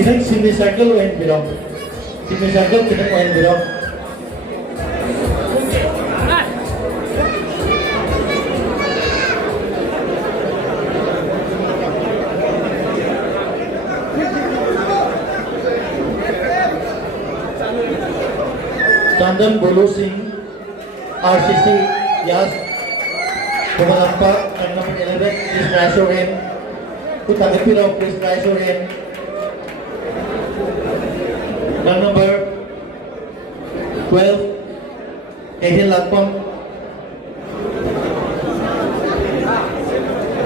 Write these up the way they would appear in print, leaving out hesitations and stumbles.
Kinang semicircle o envelope? Semicircle, kinang o envelope? Chandan Bolu Singh, RCC, Yas, Pumalampa, and number 11, please rise your hand. Putagapiro, please rise your hand. And number 12, Ehil Lakpam,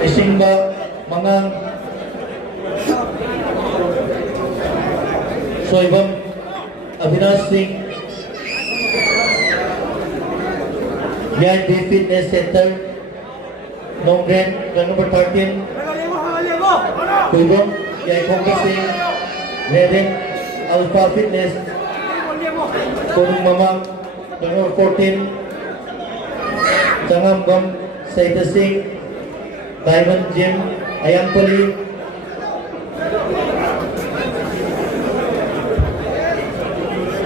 Isingba, Mangang, Soibam, Avinash Singh, Yan D Fitness Center, Nongren, number 13, Kuibong, Yan Kongka Singh, Redden, Alpha Fitness, Kurung Mamang, number 14, Changam Gam, Saita Singh, Diamond Gym, Ayampali,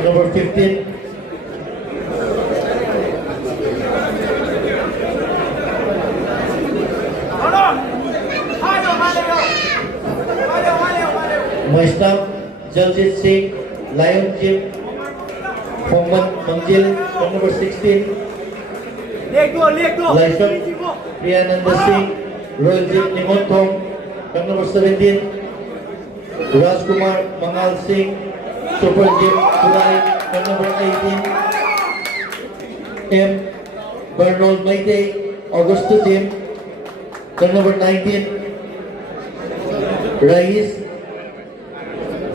number 15, Maistam, Jaljit Singh, Lion Gym, Mohammad Mangjil, number 16, Laisham, Priyananda Singh, Royal Gym, Nimontong, number 17, Rajkumar Mangal Singh, Super Gym, Tulay, number 18, M. Bernold Maite, Augusto Gym, number 19, Rais,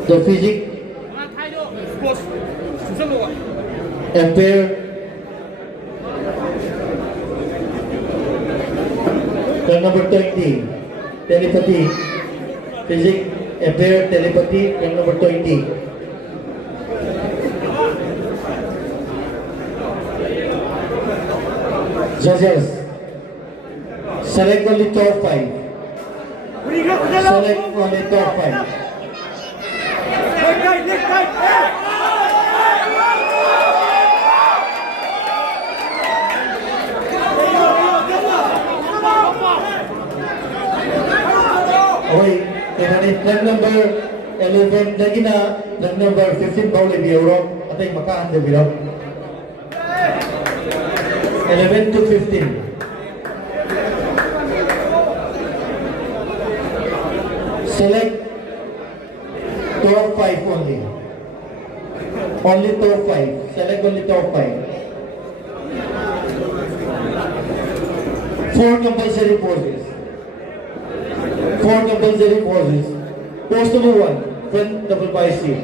The Physic, Empire, number 20, Telepathy, Physic, Empire, Telepathy, number 20. Judges, select only top 5. Select only top 5. Okay, flag number 11 lagi na, flag number 15 bawal i-euro at ay makaan na bilog. 11 to 15. Select top 5 only. Only top 5. Select only top 5. 4 compulsory poses. 4 compulsory poses. Pose number 1, front double bicep.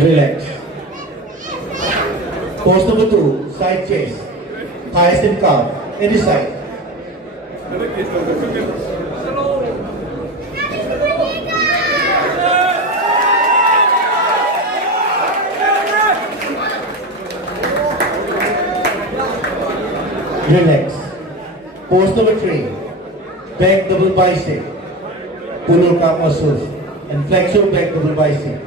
Relax. Pose number 2, side chest. Thighs and calf. Any side. Relax. Pose number 3, back double bicep. Pull your calf muscles and flex your back double bicep.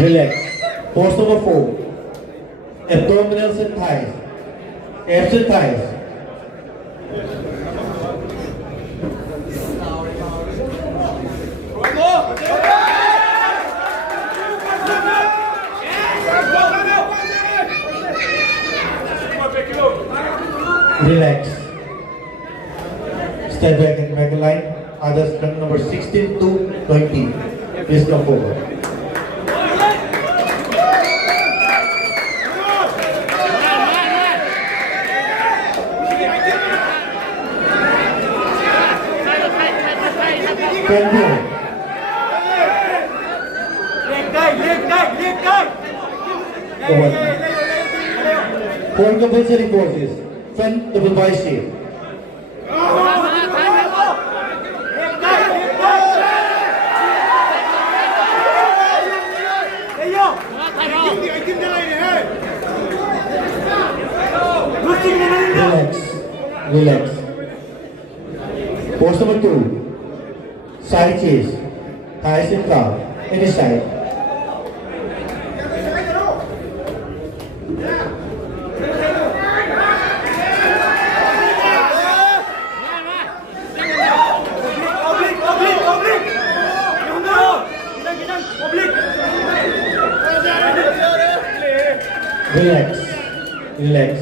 Relax. Pose number 4. Abdominals and thighs. Abs and thighs. Relax. Step back and make a line. Others from number 16 to 20. Please come forward. Can do. 4 compulsory forces. Front double bicep. Relax. Relax. Pose number 2. Side chase. Thighs in calf. Any side. Relax. Relax.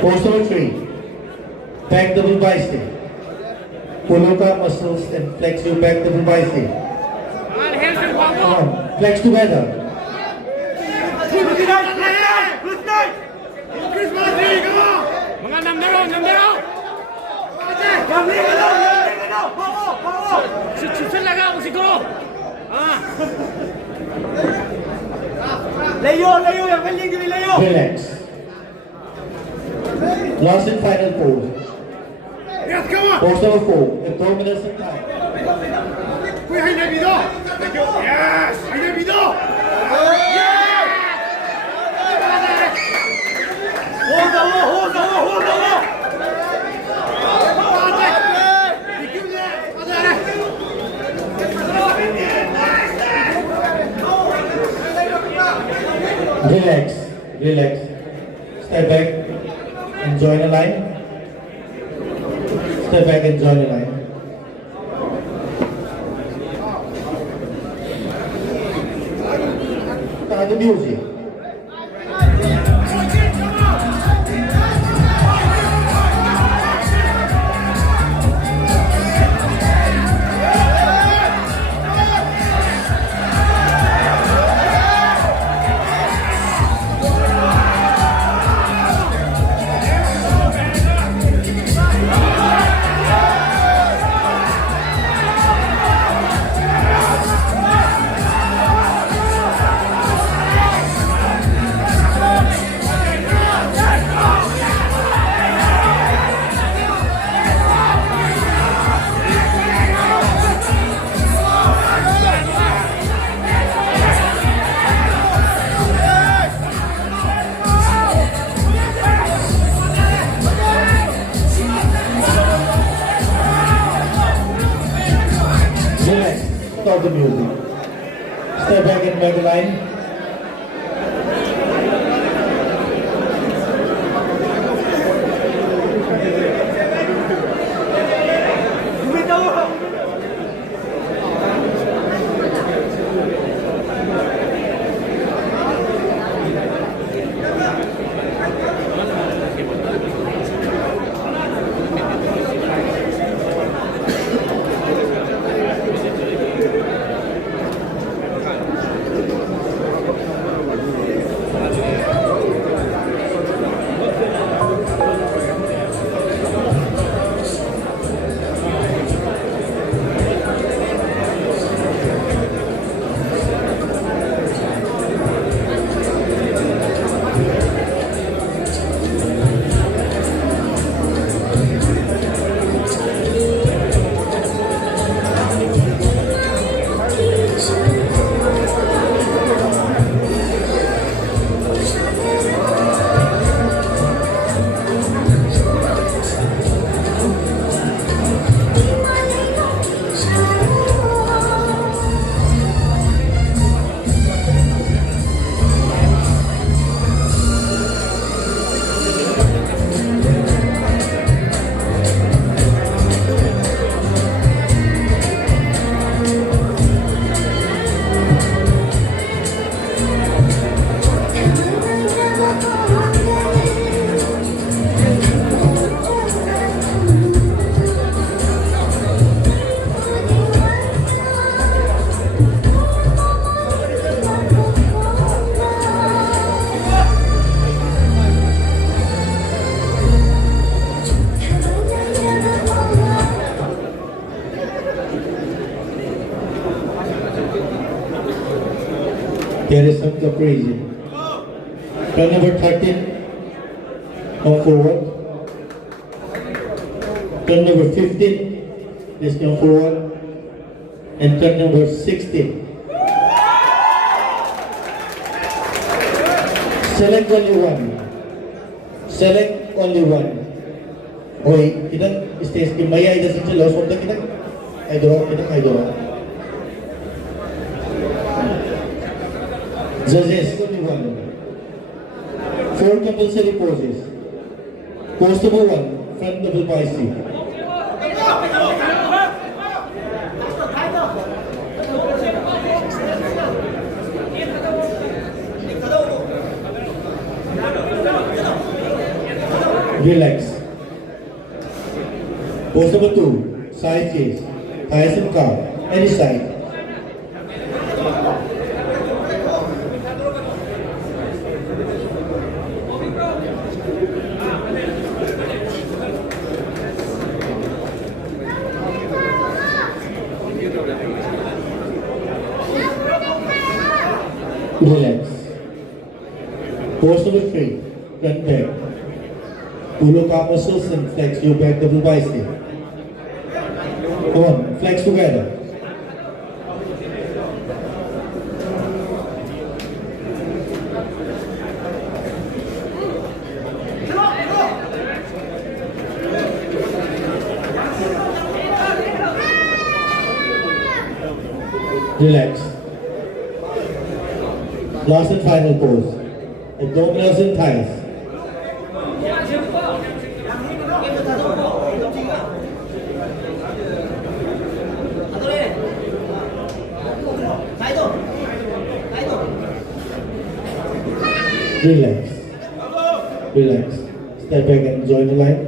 Pose number 3. Back double bicep. Pull out our muscles and flex your back double bicep. Come on. Flex together. Mga numero! Susun lang ako siguro! Layo! Yang galing din layo! Relax. Last and final pose. Yes, come on! Pose number 4. Abdominals and thighs. Uy, hay na bido! Yes! Hay na bido! Hold on! Relax. Relax. Step back and join the line. Step back and join the line. Start the music. Relax. Stop the music. Step back and back the line. Teresa Caprese. Turn number 13, come forward. Turn number 15, please come forward. And turn number 16. Select only one. Select only one. Okay, kitang stage ki maya ida sa chalo so kitang idol. Judges only one. 4 compulsory poses. Pose number 1, front double bicep. Relax. Pose number 2, side chase. Thighs and calf, any side. Relax. Pose number 3, front back. Pull your calf muscles and flex your back double bicep. Come on, flex together. Relax. Last and final pose. Abdominals and thighs. Relax. Relax. Step back and join the line.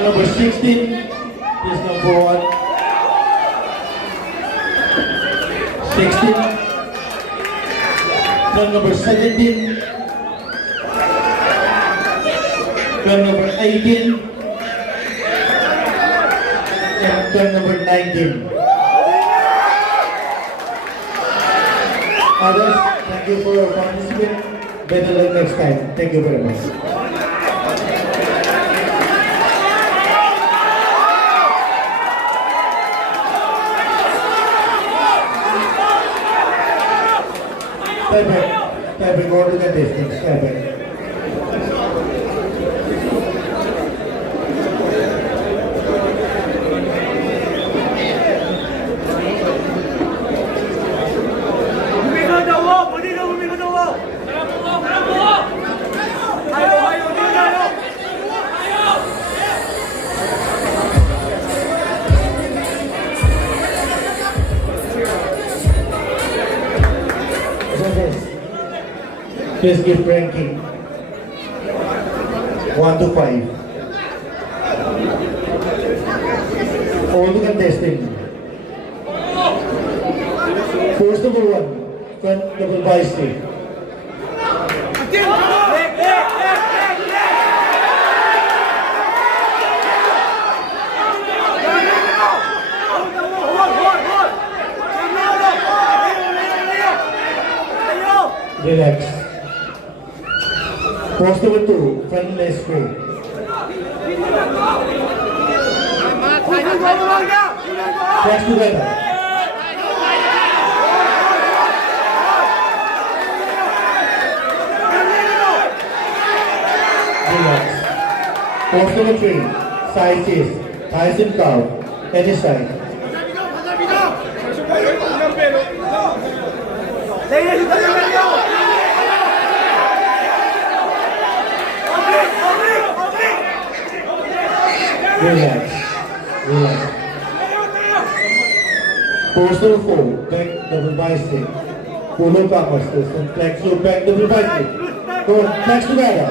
Number 16, please come forward. 16. Turn number 17. Turn number 18. And turn number 19. Others, thank you for your participation. Better luck next time. Thank you very much. Step back. Step back. Go to the distance. Step back. Huminga daw, oh! Pwede na huminga daw, oh! Ayaw, ayaw, hindi na, ayaw! Please give ranking 1 to 5. All the contestants. Post number 1, front double bicycle. Relax. Post number 2, front leg straight. Flex together. Relax. Post number 3, side chest, thighs in curve, any side. Relax. Relax. Pose number 4, back double bicep. Pull up backwards, and flex your back double bicep. Go on, flex together.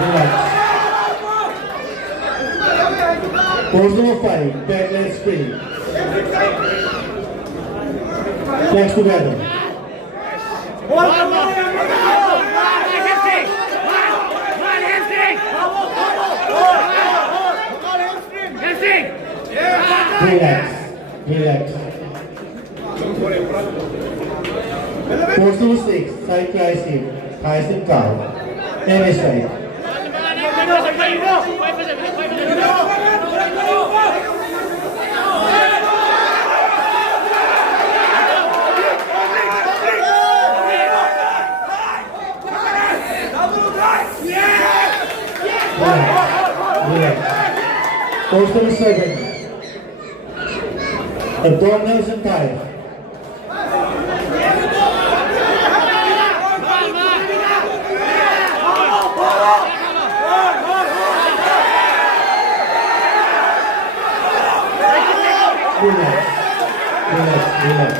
Relax. Pose number 5, back leg straight. Flex together. Relax. Relax. Pose number 6, side tricep, thighs in curve. Every side. Relax. Pose number 7. Abdominals and thighs. Relax. Relax. Relax.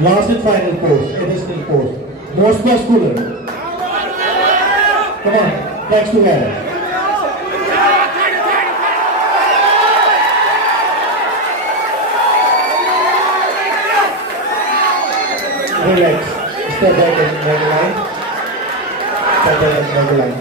Last and final pose, medicine pose. Most muscular. Come on, flex together. Relax. Step back and make a line. Step back and make a line.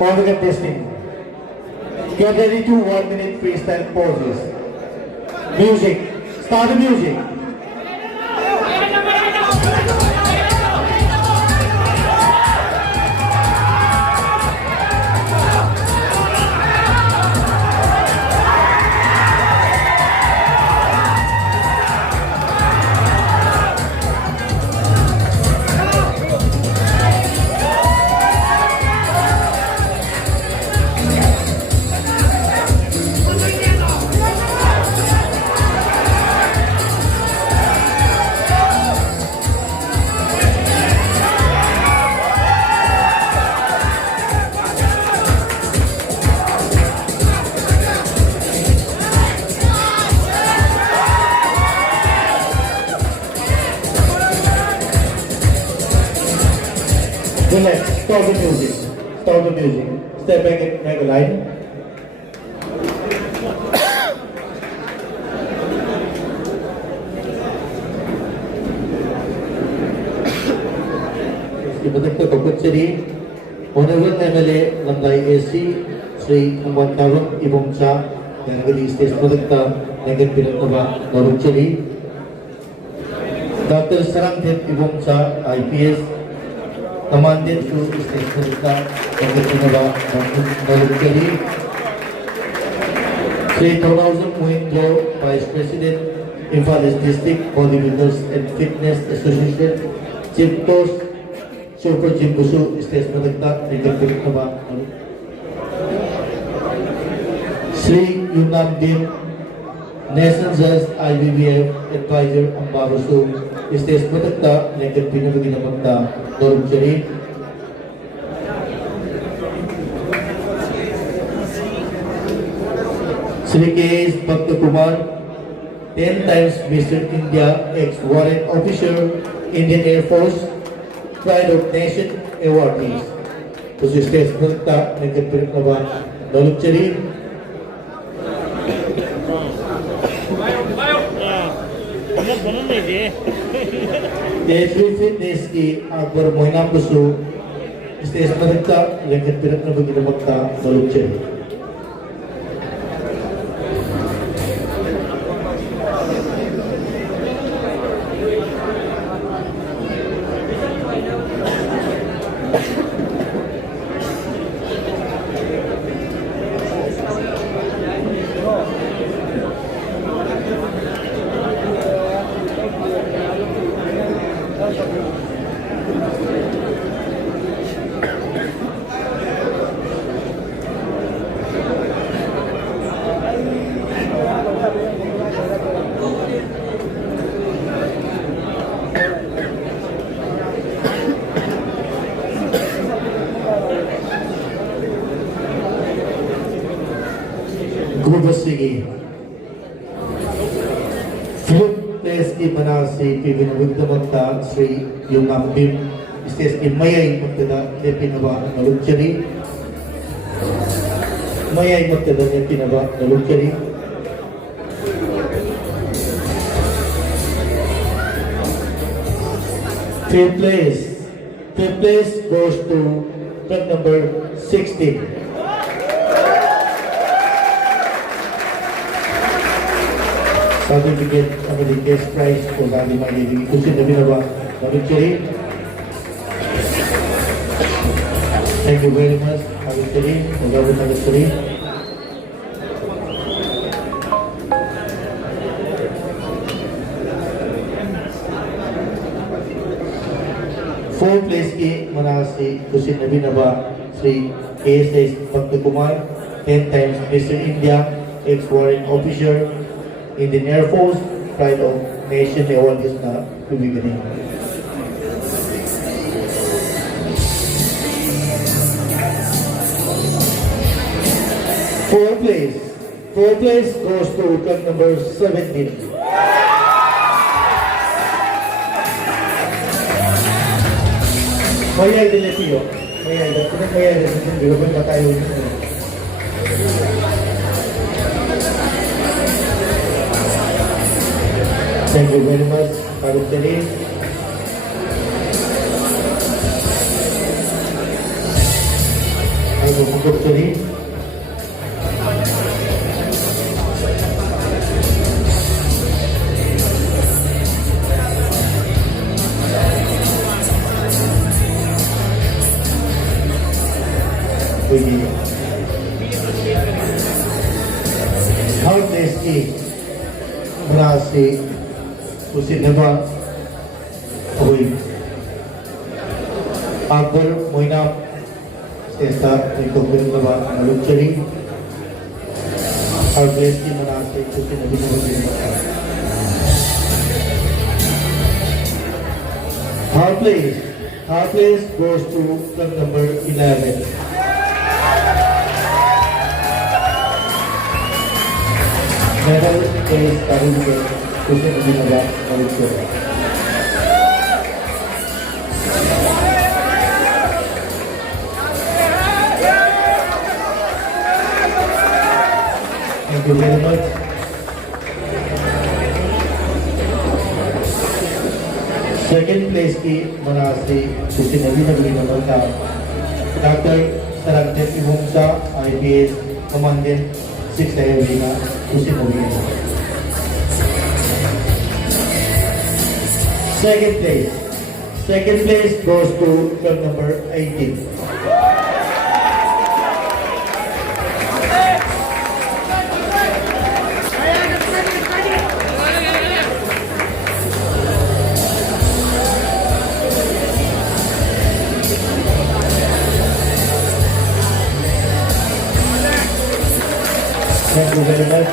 For the contesting. Get ready to 1 minute freestyle poses. Music. Start the music. Relax. Stop the music. Stop the music. Step back and make a line. इसके बाद तक कपचरी Honorable MLA Lamdai AC Sri Muhammad Tarun Ibomcha Gangali State Pradakta Nagan Pinataba Naruchari Dr. Sarangdip Ibomcha IPS Commandant to State Pradakta Nagan Pinataba Naruchari Sri Thousand Muhindro Vice President Imphal East District Bodybuilders and Fitness Association Chief Coach Super Jim Busu State Pradakta Nagan Pinataba Sri Yunam Dim National Judge IBBF Advisor Ambarusu State Pradakta Nagan Pinataba Naruchari Sri K.S. Bhakta Kumar 10 times Mr. India ex-warrant officer Indian Air Force Pride of Nation awardees to si State Pradakta Nagan Pinataba Naruchari Jayashree Fitness की Akbar Moina Busu State Pradakta Nagan Pinataba Naruchari Gubasigi Flip Place की बनारसी पिविन विद्यमत्ता श्री युनाम बिम stage की मयाई मत्तदा लेपिनवा नलुचरी मयाई मत्तदा लेपिनवा नलुचरी Fifth place goes to truck number 16. Certificate of the case prize for Gandhi Mahidi Kusin Nabinaba Naruchari. Thank you very much, Naruchari, Honorable Naruchari. Fourth place की मनासी कुशिन नबीनबा Shri KSS Bhakta Kumar 10 times Mr. India ex-warrant officer Indian Air Force Pride of Nation award is na bibigyan. Fourth place goes to truck number 17. Mayay de Lepio. Mayay de Lepio. Pero kung tayo Thank you very much, Farooq Jalil. I Pagkukutsuri. Pwede. Countless berhasil Kusin Neba Hui Akbar Moinam Stesta Nikobir Neba Nalukchari Countless berhasil Kusin Neba Hui Our place goes to club number 11. Medal is Karunga, Kusin Neba Nalukchari. Thank you very much. Second place की मनासी कुछ नवी number का doctor सरंजन इवुंसा IPS commandant 6 area कुछ नवी Second place goes to club number 18. Thank you very much.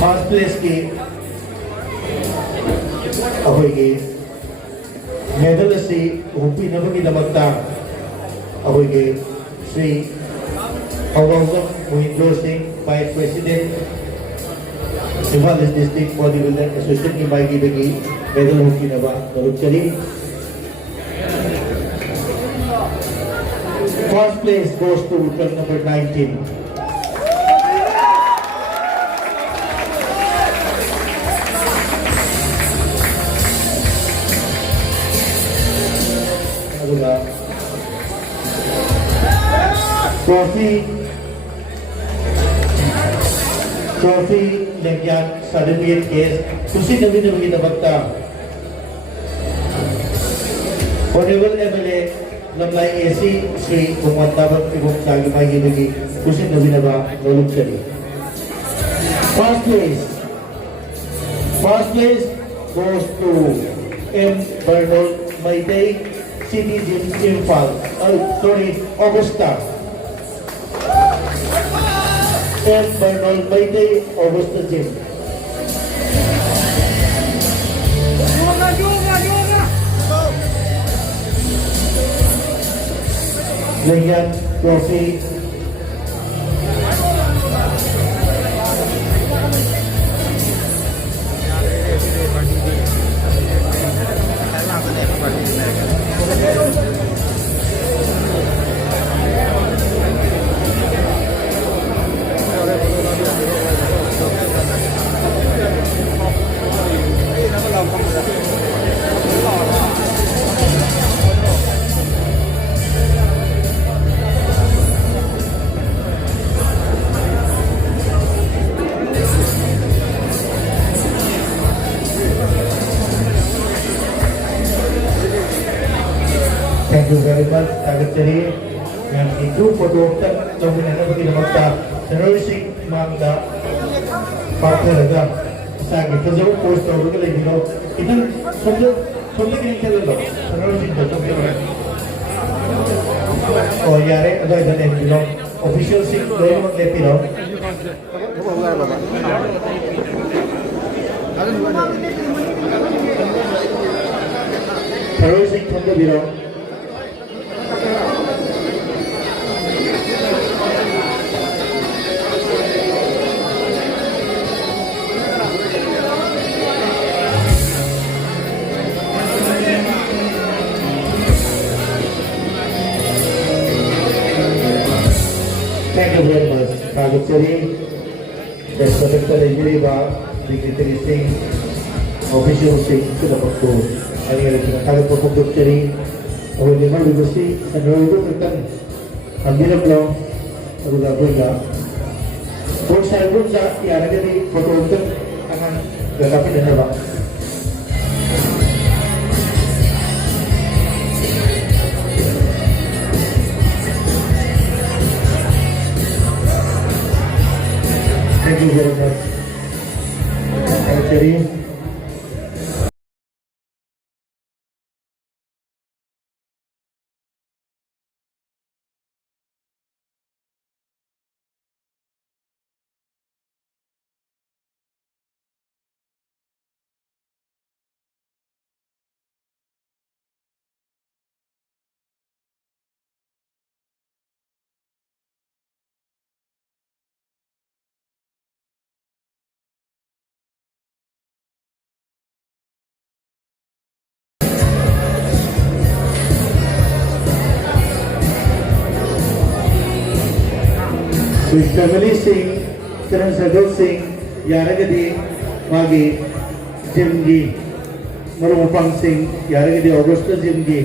First place की अहोइगे medal से हुपी नबगी दमकता अहोइगे Shri Awangam Mohindra Singh vice president Imphal district body builder association की माइकी बेगी मेडल हुपी नबा नरुचरी. First place goes to club number 19. Trophy lengyan certificate case Kusin Neba Hui Nabakta Honorable MLA Lamlai AC Sri Kumantabat Ibum Sagi Maigi Bagi Kusin Neba Nalukchari. First place goes to M. Bernal Maitay City Gym Imphal. Augusta. M. Bernal Maitay Augusta Gym. Lengyan Trophy Thank you very much, Agachari. Yang itu foto tak dominan bagi nampak terusik mangga partai raga. Saya kita jauh post tahu kita lagi lo. Itu sudah yang kita lo terusik betul betul. Oh ya re, ada yang lo official sih lo yang lepi lo. Terusik kita bilang. Thank you very much, Agachari. That's the Engineer Dignitary Singh. official sing sudah waktu hari ada kita kagak pokok ceri awal lima dulu sih sendiri itu kan ambil belum aku dah boleh pun saya pun ya ada di foto itu akan gak dan apa thank you very much ceri with family sing, Karan Sadhu sing, Yaragadi, Magi, Jimgi, Marumapang sing, Yaragadi Augusta Jimgi.